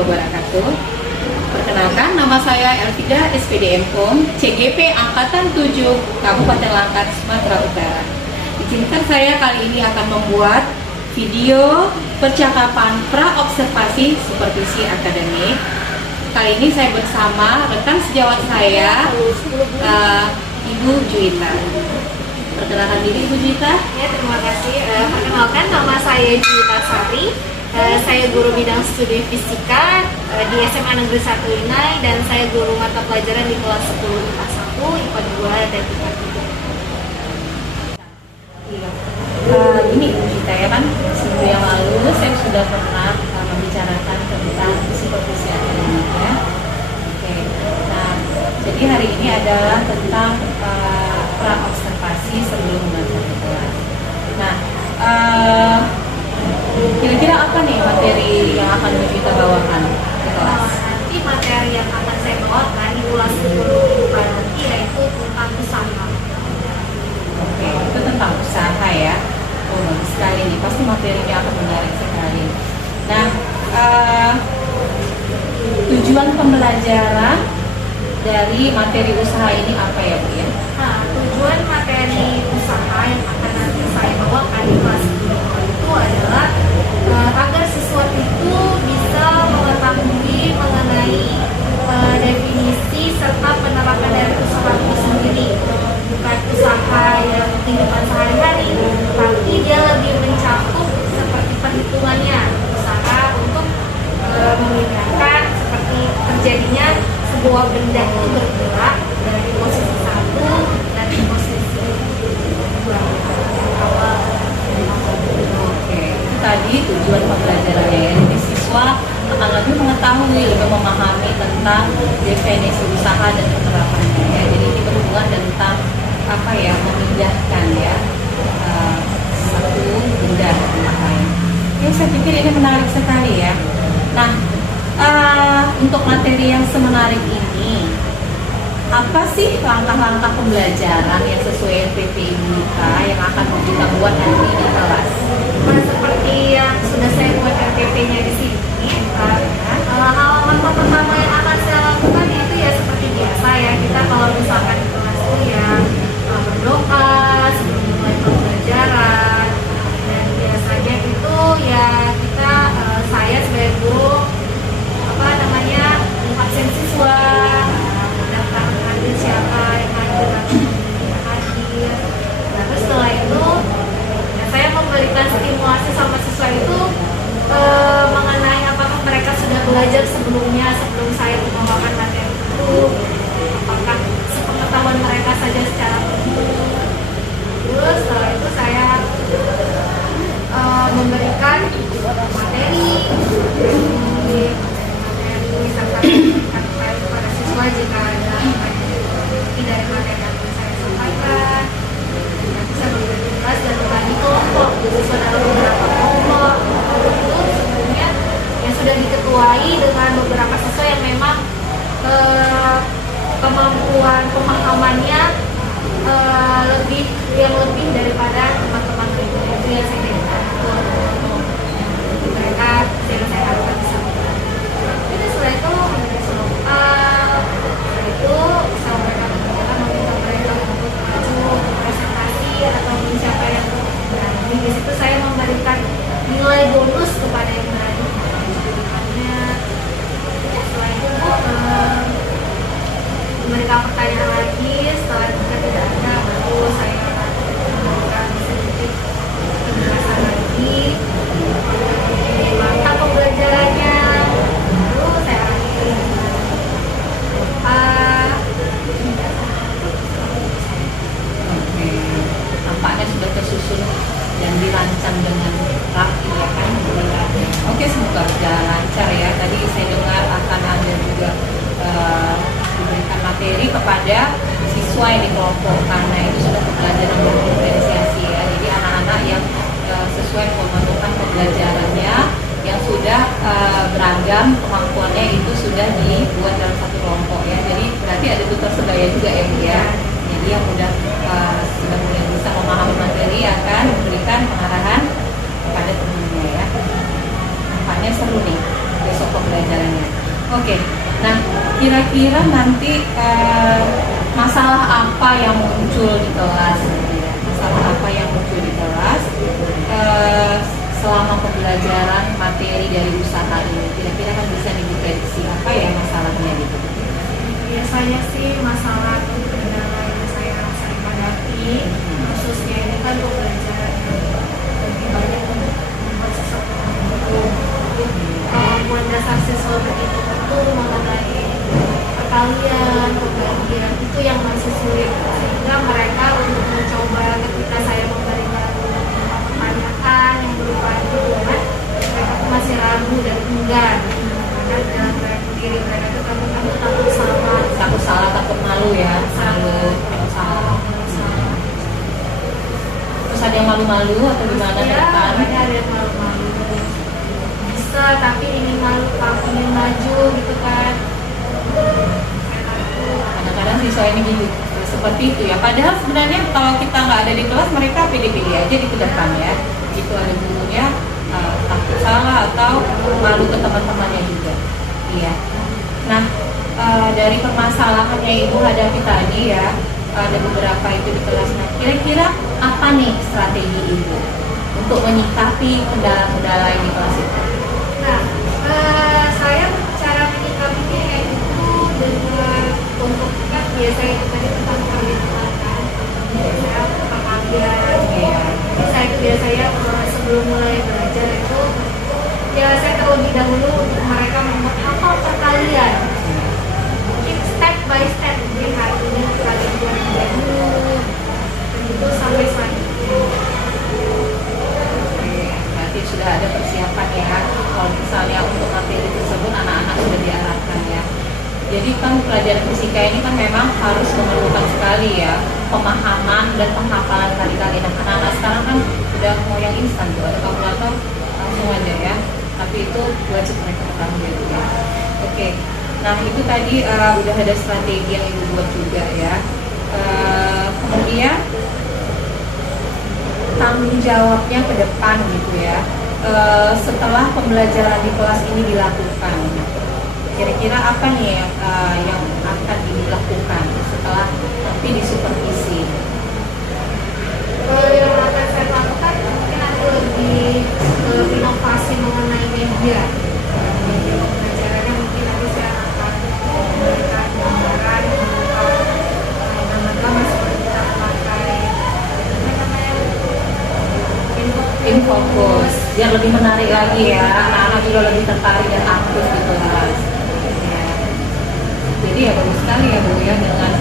wabarakatuh. Perkenalkan, nama saya Elvida SPD MKOM, CGP Angkatan 7, Kabupaten Langkat, Sumatera Utara. Izinkan saya kali ini akan membuat video percakapan pra-observasi supervisi akademik. Kali ini saya bersama rekan sejawat saya, Ibu Juwita. Perkenalkan diri Ibu Juwita. Ya, terima kasih. Perkenalkan, nama saya Juwita Sari. Saya guru bidang studi fisika di SMA Negeri 1 Inai, dan saya guru mata pelajaran di kelas 10 IPA 1, IPA 2, dan IPA 3. Ini Ibu Juwita ya kan, seminggu yang lalu saya sudah pernah membicarakan tentang supervisi akademik ya. Oke, nah jadi hari ini adalah tentang pra-observasi sebelum belajar di kelas. Nah, kira-kira apa nih materi yang akan kita bawakan di kelas? Nanti materi yang akan saya bawakan di kelas 10 IPA nanti yaitu tentang usaha. Oke, itu tentang usaha ya. Oh, bagus sekali nih, pasti materinya akan menarik sekali. Nah, tujuan pembelajaran dari materi usaha ini apa ya Bu ya? Nah, tujuan materi usaha yang akan nanti saya bawakan di kelas 10 itu adalah agar siswa itu bisa mengetahui mengenai definisi serta penerapan dari usaha itu sendiri. Bukan usaha yang kehidupan sehari-hari, tapi dia lebih mencakup seperti perhitungannya, usaha untuk memindahkan seperti terjadinya sebuah benda itu bergerak dari posisi satu dan posisi dua. Oke, itu tadi tujuan pembelajarannya ya. Jadi siswa akan lebih mengetahui, lebih memahami tentang definisi usaha dan penerapannya ya. Jadi ini berhubungan tentang apa ya, memindahkan ya satu benda ke tempat lain. Ya, saya pikir ini menarik sekali ya. Nah, untuk materi yang semenarik ini, apa sih langkah-langkah pembelajaran yang sesuai NPT Ibu yang akan kita buat nanti di kelas? Nah, seperti yang sudah saya buat RPP-nya di sini, halaman pertama yang akan saya lakukan itu ya seperti biasa ya, kita kalau misalkan di kelas itu ya berdoa sebelum mulai pembelajaran, dan biasanya itu ya kita saya sebagai guru absen siswa, mendaftar hadir siapa yang hadir atau tidak hadir. Nah, terus setelah itu ya, saya memberikan stimulasi sama siswa itu mengenai apakah mereka sudah belajar sebelumnya sebelum saya membawakan materi itu, apakah sepengetahuan mereka saja secara umum. Terus setelah itu saya memberikan materi serta kepada siswa jika ada materi dari materi yang saya sampaikan. Nanti saya berikan tugas dan berbagi kelompok siswa dalam beberapa kelompok. Itu sebenarnya yang sudah diketuai dengan beberapa siswa yang memang kemampuan pemahamannya lebih daripada teman-teman lainnya. Itu yang saya kira mereka saya harapkan bisa. Setelah itu bisa mereka berjalan, meminta mereka untuk maju presentasi atau siapa yang berani. Di situ saya memberikan nilai bonus kepada yang berani. Setelah itu memberikan pertanyaan lagi. Setelah jika tidak ada, baru saya memberikan sedikit penjelasan lagi. Mantap pembelajarannya. Nampaknya sudah tersusun dan dirancang dengan rapi ya kan. Oke, semoga berjalan lancar ya. Tadi saya dengar akan ada juga diberikan materi kepada siswa yang dikelompokkan. Nah, itu sudah pembelajaran berdiferensiasi ya. Jadi anak-anak yang sesuai pembentukan pembelajarannya yang sudah beragam kemampuannya itu sudah dibuat dalam satu kelompok ya. Jadi berarti ada tutor sebaya juga ya Bu ya. Jadi yang sudah mulai bisa memahami materi akan memberikan pengarahan kepada teman-temannya ya. Nampaknya seru nih besok pembelajarannya. kira-kira nanti masalah apa yang muncul di kelas? Masalah apa yang muncul di kelas selama pembelajaran materi dari usaha ini? Kira-kira kan bisa diprediksi apa ya masalahnya gitu? Biasanya sih masalah kendala yang saya sering hadapi, khususnya ini kan pembelajaran yang lebih banyak untuk membuat sesuatu itu. Kemampuan dasar siswa begitu itu mengenai perkalian, pembagian itu yang masih sulit, sehingga mereka untuk mencoba ketika saya memberikan pertanyaan yang berupa hitungan, mereka tuh masih ragu dan enggan karena dalam diri mereka itu takut salah, Takut malu ya, malu salah. Terus ada yang malu-malu atau gimana Ya, kan? ada yang malu-malu. Bisa, tapi ini malu, ingin maju gitu kan. Kadang-kadang siswa ini gitu, seperti itu ya. Padahal sebenarnya kalau kita nggak ada di kelas, mereka pilih-pilih aja di depan ya. Gitu ada gurunya takut salah atau malu ke teman-temannya juga. Iya. Nah, dari permasalahan yang Ibu hadapi tadi ya, ada beberapa itu di kelas. Nah, kira-kira apa nih strategi Ibu untuk menyikapi kendala-kendala yang di kelas itu? Nah, saya cara menyikapinya yaitu dengan untuk kan biasanya itu tadi tentang perhitungan kan. Saya perkalian. Jadi saya itu biasanya sebelum mulai belajar itu ya saya terlebih dahulu untuk mereka menghafal perkalian. Mungkin step by step, mungkin hari ini kalian buat dulu, dan itu sampai selanjutnya. Berarti sudah ada persiapan ya. Kalau misalnya untuk materi tersebut anak-anak sudah diarahkan ya. Jadi kan pelajaran fisika ini kan memang harus memerlukan sekali ya pemahaman dan penghafalan kali-kali. Nah, anak-anak sekarang kan udah mau yang instan tuh, ada kalkulator langsung aja ya. Tapi itu wajib mereka ketahui ya. Oke. Nah, itu tadi udah ada strategi yang Ibu buat juga ya. Kemudian tanggung jawabnya ke depan gitu ya. Setelah pembelajaran di kelas ini dilakukan, kira-kira apa nih yang akan dilakukan setelah nanti disupervisi? Yang akan saya lakukan mungkin aku lebih inovasi mengenai media pembelajarannya. Mungkin nanti saya akan memberikan gambaran berupa gambar-gambar seperti kita memakai Infokus biar lebih menarik lagi ya, anak-anak juga lebih tertarik dan aktif di kelas ya. Jadi ya bagus sekali ya Bu ya, dengan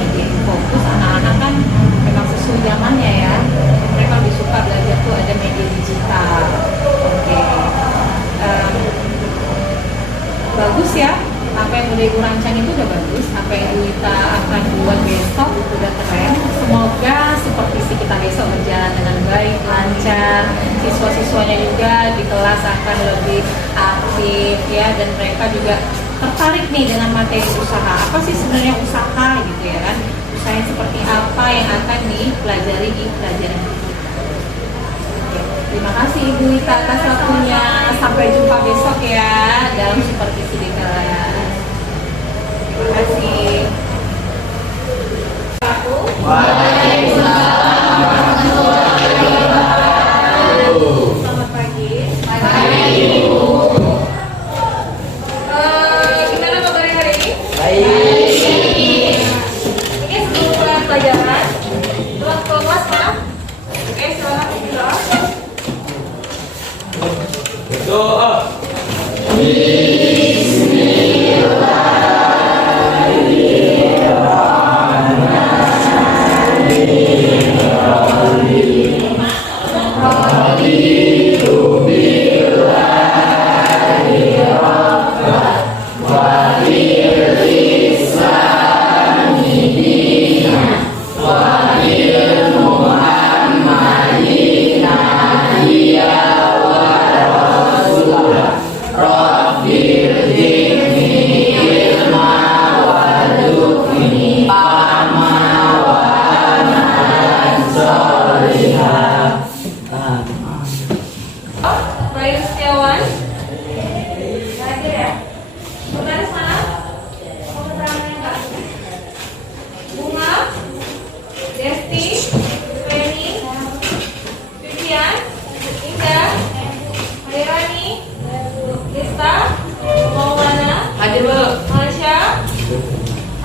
media Infokus anak-anak kan memang sesuai zamannya ya, mereka lebih suka belajar tuh ada media digital. Oke. Bagus ya, apa yang udah Ibu rancang itu udah bagus, apa yang kita akan buat besok itu udah keren. Semoga supervisi kita besok berjalan dengan baik, lancar, siswa-siswanya juga di kelas akan lebih aktif ya, dan mereka juga tertarik nih dengan materi usaha. Apa sih sebenarnya usaha gitu ya kan, usaha seperti apa yang akan dipelajari di pelajaran ini. Terima kasih Ibu Ita atas waktunya. Sampai jumpa besok ya dalam supervisi di kelas. Terima kasih. Selamat pagi. Gimana kabar hari ini? Baik. Oke, sebelum mulai pelajaran, tuan kelas Pak. Oke, silakan berdoa. Doa. Bismillah.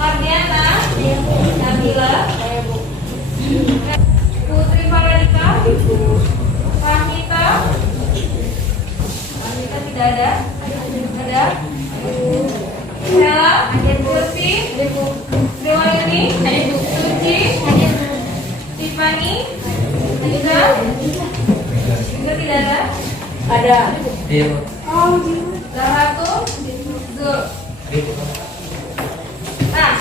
Mardiana, Nabila, Putri Faradika, Fahmita, Fahmita tidak ada, ada, Hela, Kursi, Dewaini, Suci, Tiffany, Liza, juga tidak ada, Zahatu, Zul. Nah,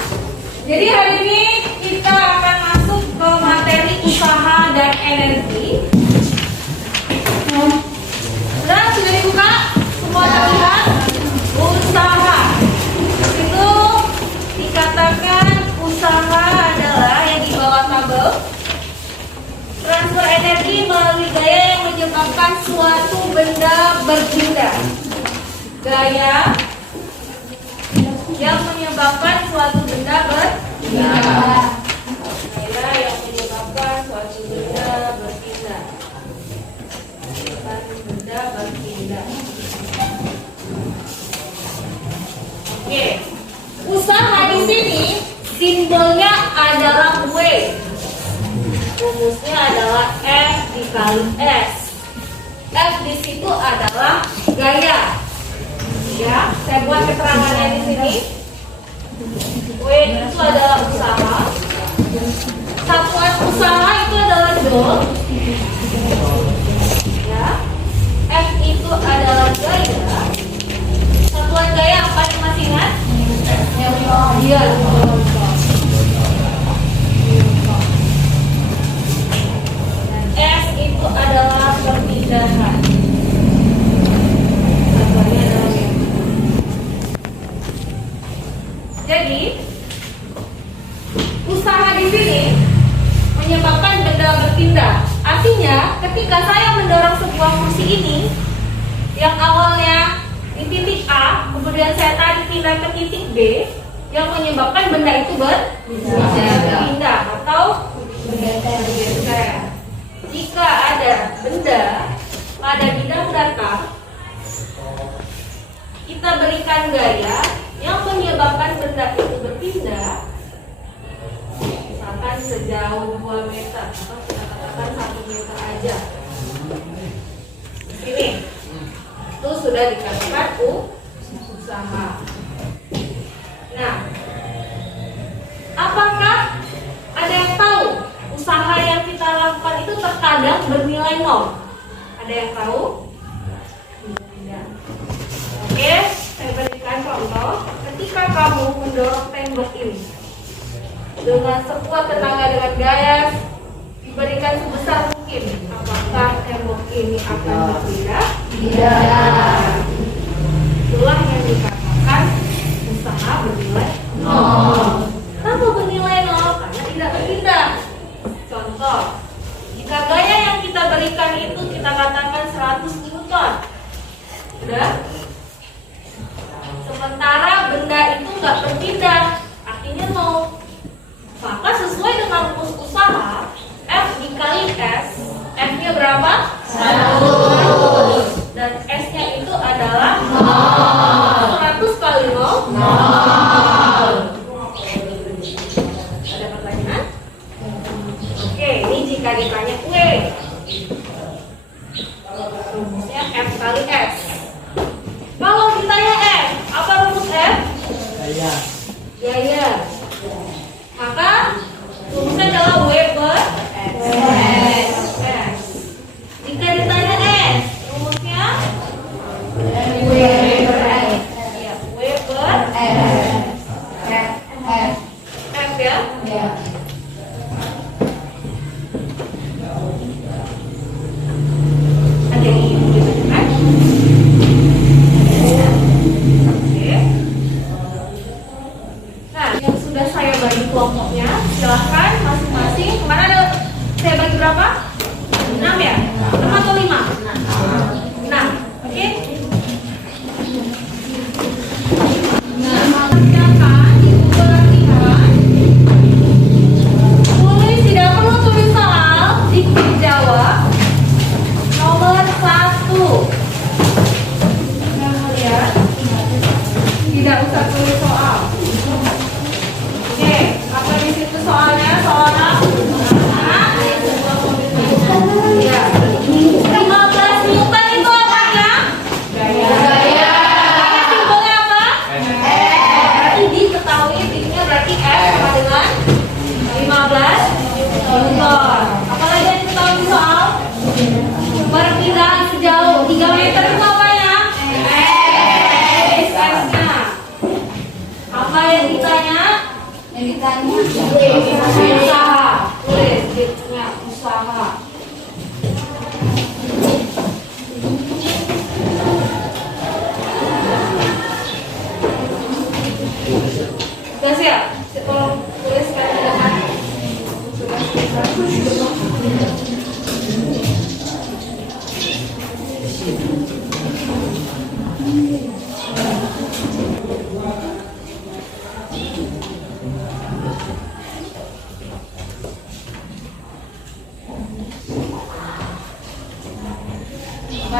jadi hari ini kita akan masuk ke materi usaha dan energi. Sudah dibuka? Semua terlihat? Usaha itu dikatakan usaha adalah yang di bawah tabel. Transfer energi melalui gaya yang menyebabkan suatu benda berpindah. Gaya yang menyebabkan suatu benda berpindah. Gaya yang menyebabkan suatu benda berpindah. Benda berpindah. Oke. Usaha di sini simbolnya adalah W. Rumusnya adalah F dikali S. F di situ adalah gaya. Ya, saya buat keterangannya di sini. W itu adalah usaha. Satuan usaha itu adalah joule. Ya. F itu adalah gaya. Satuan gaya apa nih, masih ingat? Iya. Dan S itu adalah perpindahan. Satuannya adalah gaya. Jadi, usaha di sini menyebabkan benda berpindah. Artinya, ketika saya mendorong sebuah kursi ini yang awalnya di titik A, kemudian saya tarik pindah ke titik B, yang menyebabkan benda itu berpindah atau bergeser. Jika ada benda pada bidang datar, kita berikan gaya yang menyebabkan benda itu berpindah, misalkan sejauh 2 meter atau kita katakan 1 meter aja. Ini itu sudah dikatakan usaha. Nah, apakah ada yang tahu usaha yang kita lakukan itu terkadang bernilai 0? Ada yang tahu? Tidak. Oke, saya berikan contoh. Ketika kamu mendorong tembok ini dengan sekuat tenaga dengan gaya diberikan sebesar mungkin, apakah tembok ini akan berpindah? Tidak. Itulah yang dikatakan usaha bernilai 0. Kenapa bernilai 0? Karena tidak berpindah. Contoh, jika gaya yang kita berikan itu kita katakan 100 Newton, sudah? Sementara benda itu nggak berpindah, artinya 0. Maka sesuai dengan rumus usaha, F dikali S, F-nya berapa? 100. Dan S-nya itu adalah 100 kali 0. Ada pertanyaan? Oke, ini jika ditanya W, rumusnya F kali S. Kalau ditanya F, apa rumus F? Gaya. Maka rumusnya adalah W per S. Jika ditanya S, rumusnya W per S. Ya, W per S. F ya? Ada yang ingin ditanyakan? Oke. Nah, yang sudah saya bagi kelompoknya, silahkan masing-masing. Kemana ada? Saya bagi berapa? 6 ya? 6 atau 5? 6. Oke? Nah, kerjakan di buku latihan. Tulis, tidak perlu tulis soal, dikit jawab. Nomor 1. Yang lihat, tidak usah tulis soal. Yang ditanya usaha. Tulis D-nya usaha. Sudah siap? Tolong tulis sekali dengan sudah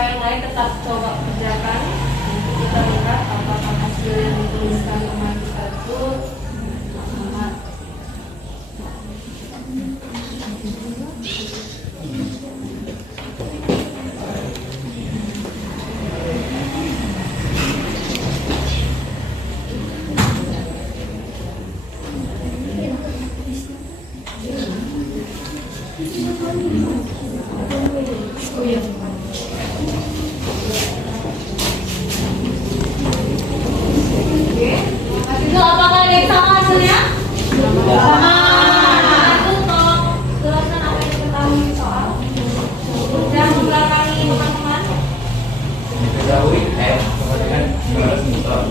yang lain tetap coba kerjakan. Kita lihat apakah hasil yang dituliskan kemarin kita itu sama. Oh iya. Itu apakah ada yang sama hasilnya? Sama. Itu tolong jelaskan apa yang diketahui soal dan membelakangi teman-teman. Diketahui F sama dengan 15 meter.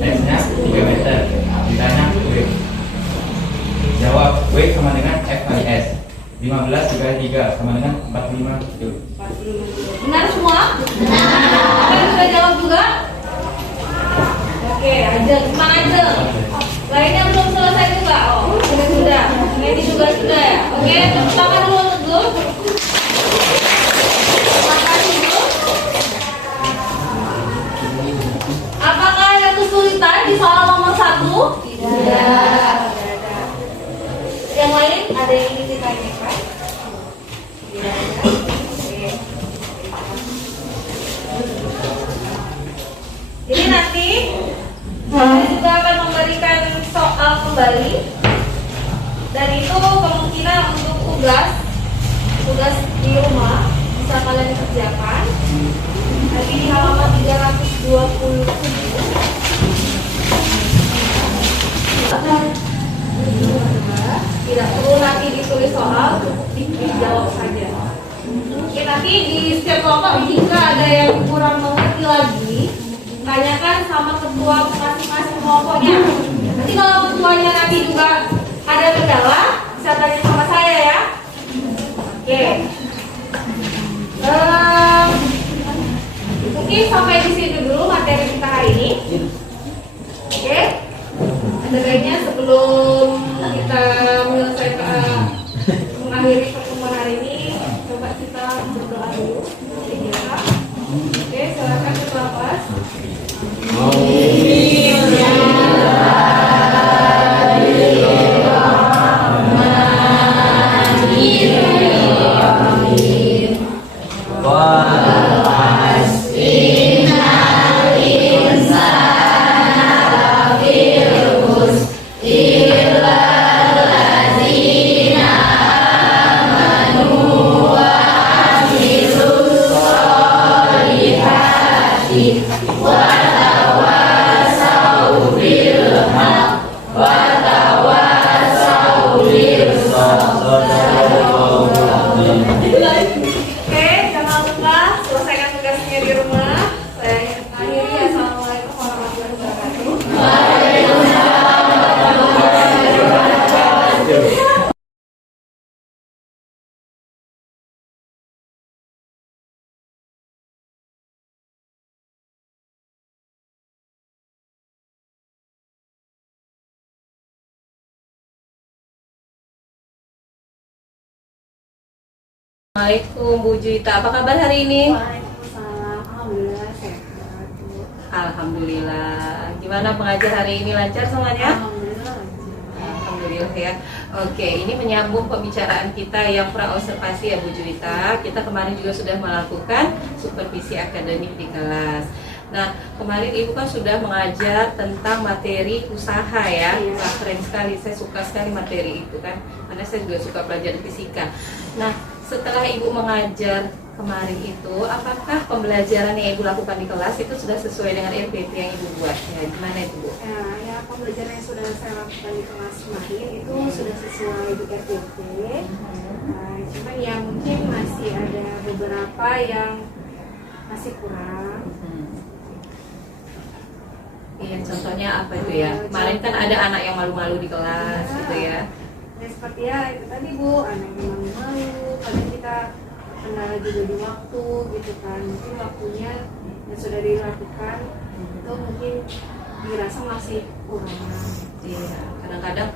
S-nya 3 meter. Ditanya W. Jawab W sama dengan F kali S. 15 dikali 3 sama dengan 45 Joule. Benar semua? Benar. Kalian sudah jawab juga? Oke, aja, cuma aja. Lainnya belum selesai juga. Oh, sudah. Ini juga sudah ya. Oke, tepuk tangan dulu untuk Gus. Terima kasih Gus. Apakah ada kesulitan di soal nomor 1? Tidak. Yang lain ada yang ingin ditanyakan? Tidak ada. Oke. Jadi nanti saya juga akan memberikan soal kembali, dan itu kemungkinan untuk tugas di rumah bisa kalian kerjakan. Lagi di halaman 327. Tidak perlu nanti ditulis soal, cukup dijawab saja. Oke, nanti di setiap kelompok jika ada yang kurang mengerti lagi, tanyakan sama ketua masing-masing kelompoknya. Nanti kalau ketuanya nanti juga ada kendala, bisa tanya sama saya ya. Oke. Mungkin sampai di sini dulu materi kita hari ini. Oke. Ada baiknya sebelum kita mengakhiri pertemuan hari ini, coba kita berdoa dulu. Oke, silakan ketua kelas. Oke, jangan lupa selesaikan tugasnya di rumah. Saya akhiri. Assalamualaikum warahmatullahi wabarakatuh. Assalamualaikum Bu Juwita, apa kabar hari ini? Waalaikumsalam. Alhamdulillah sehat, Bu. Alhamdulillah. Gimana pengajar hari ini, lancar semuanya? Alhamdulillah. Alhamdulillah ya. Oke, ini menyambung pembicaraan kita yang pra-observasi ya Bu Juwita. Kita kemarin juga sudah melakukan supervisi akademik di kelas. Nah, kemarin Ibu kan sudah mengajar tentang materi usaha ya. Wah, keren sekali, saya suka sekali materi itu kan. Karena saya juga suka pelajaran fisika. Nah, setelah Ibu mengajar kemarin itu, apakah pembelajaran yang Ibu lakukan di kelas itu sudah sesuai dengan RPP yang Ibu buat? Ya, gimana itu, Bu? Ya, pembelajaran yang sudah saya lakukan di kelas kemarin itu sudah sesuai di RPP. Cuman yang mungkin masih ada beberapa yang masih kurang. Iya, contohnya apa itu ya? Kemarin kan ada anak yang malu-malu di kelas gitu ya. Ya seperti ya itu tadi Bu, anak yang malu-malu, kadang kita kendala juga di waktu gitu kan. Mungkin waktunya yang sudah dilakukan itu mungkin dirasa masih kurang. Iya, kadang-kadang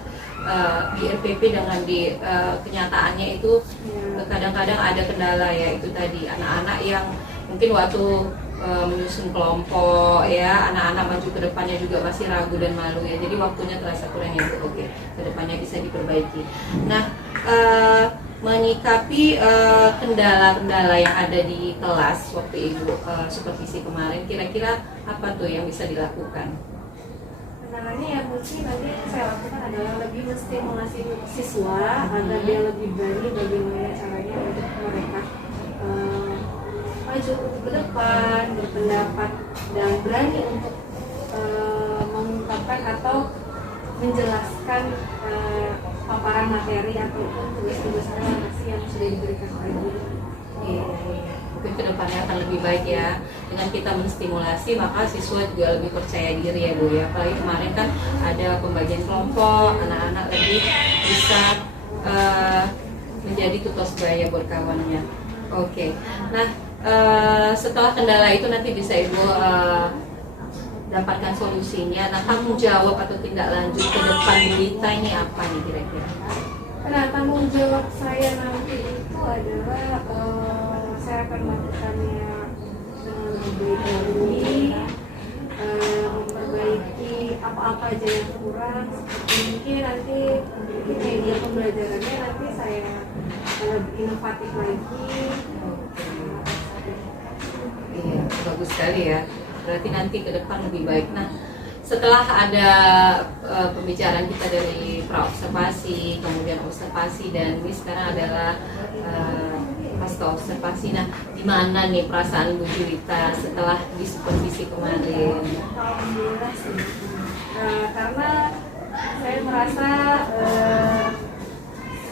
di RPP dengan di kenyataannya itu kadang-kadang ada kendala ya, itu tadi anak-anak yang mungkin waktu menyusun kelompok ya, anak-anak maju ke depannya juga masih ragu dan malu ya, jadi waktunya terasa kurang ya Bu. Oke, ke depannya bisa diperbaiki. Nah, menyikapi kendala-kendala yang ada di kelas waktu Ibu supervisi kemarin, kira-kira apa tuh yang bisa dilakukan? Kendalanya yang mungkin nanti saya lakukan adalah lebih menstimulasi siswa agar dia lebih berani bagaimana caranya untuk mereka maju ke depan, berpendapat dan berani untuk mengungkapkan atau menjelaskan paparan materi ataupun tugas-tugas relasi yang sudah diberikan oleh guru. Mungkin kedepannya akan lebih baik ya, dengan kita menstimulasi maka siswa juga lebih percaya diri ya Bu ya. Apalagi kemarin kan ada pembagian kelompok, anak-anak lebih bisa menjadi tutor sebaya buat kawannya. Oke, nah setelah kendala itu nanti bisa Ibu dapatkan solusinya. Nah, tanggung jawab atau tindak lanjut ke depan Bulita ini apa nih kira-kira? Nah, tanggung jawab saya nanti itu adalah saya akan melakukannya dengan lebih baik, memperbaiki apa-apa aja yang kurang. Seperti mungkin nanti di media pembelajarannya nanti saya lebih inovatif lagi. Iya, bagus sekali ya. Berarti nanti ke depan lebih baik. Nah, setelah ada pembicaraan kita dari pra-observasi, kemudian observasi, dan ini sekarang adalah pasca observasi. Nah, di mana nih perasaan Bu Julita setelah di supervisi kemarin? Alhamdulillah sih. Karena saya merasa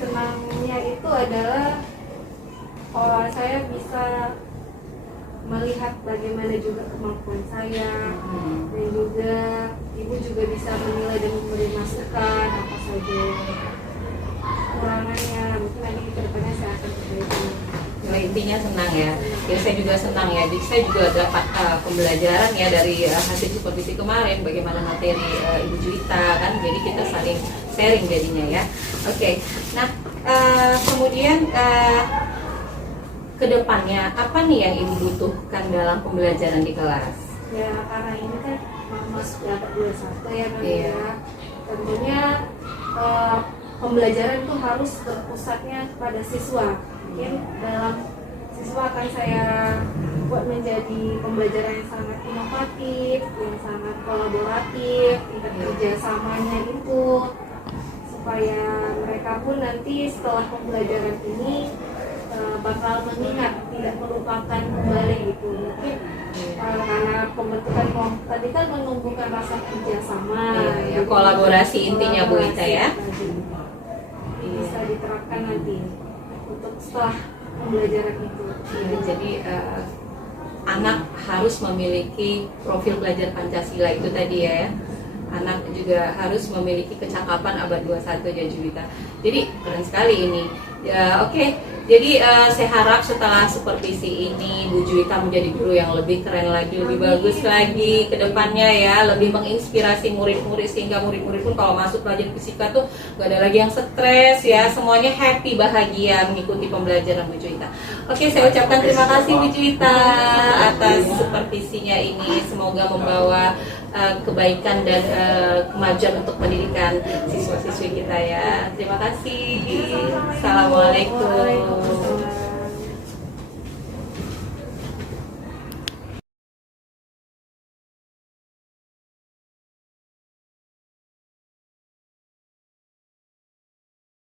senangnya itu adalah kalau saya bisa melihat bagaimana juga kemampuan saya, dan juga ibu juga bisa menilai dan memberi masukan apa saja kekurangannya. Mungkin nanti ke depannya saya akan perbaiki. Nah, intinya senang ya. Ya, saya juga senang ya. Jadi saya juga dapat pembelajaran ya dari hasil supervisi kemarin, bagaimana materi Ibu Julita kan. Jadi kita saling sharing jadinya ya. Oke. Nah, kemudian kedepannya apa nih yang Ibu butuhkan dalam pembelajaran di kelas? Ya, karena ini kan masuk dapat 21 ya nanti Iya. ya. Tentunya pembelajaran itu harus berpusatnya kepada siswa. Mungkin dalam siswa akan saya buat menjadi pembelajaran yang sangat inovatif, yang sangat kolaboratif, tingkat kerjasamanya itu, supaya mereka pun nanti setelah pembelajaran ini bakal mengingat, tidak melupakan kembali gitu. Mungkin karena pembentukan kelompok tadi kan menumbuhkan rasa kerjasama, ya, kolaborasi intinya Bu Ita ya. Bisa diterapkan nanti untuk setelah pembelajaran itu. Ya, jadi anak harus memiliki profil pelajar Pancasila itu tadi ya. Anak juga harus memiliki kecakapan abad 21 ya Julita. Jadi keren sekali ini. Ya, oke. Jadi saya harap setelah supervisi ini Bu Julita menjadi guru yang lebih keren lagi, lebih bagus lagi ke depannya ya, lebih menginspirasi murid-murid sehingga murid-murid pun kalau masuk pelajaran fisika tuh gak ada lagi yang stres ya, semuanya happy, bahagia mengikuti pembelajaran Bu Julita. Oke, saya ucapkan terima kasih Bu Julita atas supervisinya ini, semoga membawa kebaikan dan kemajuan untuk pendidikan siswa-siswi kita ya. Terima kasih. Assalamualaikum.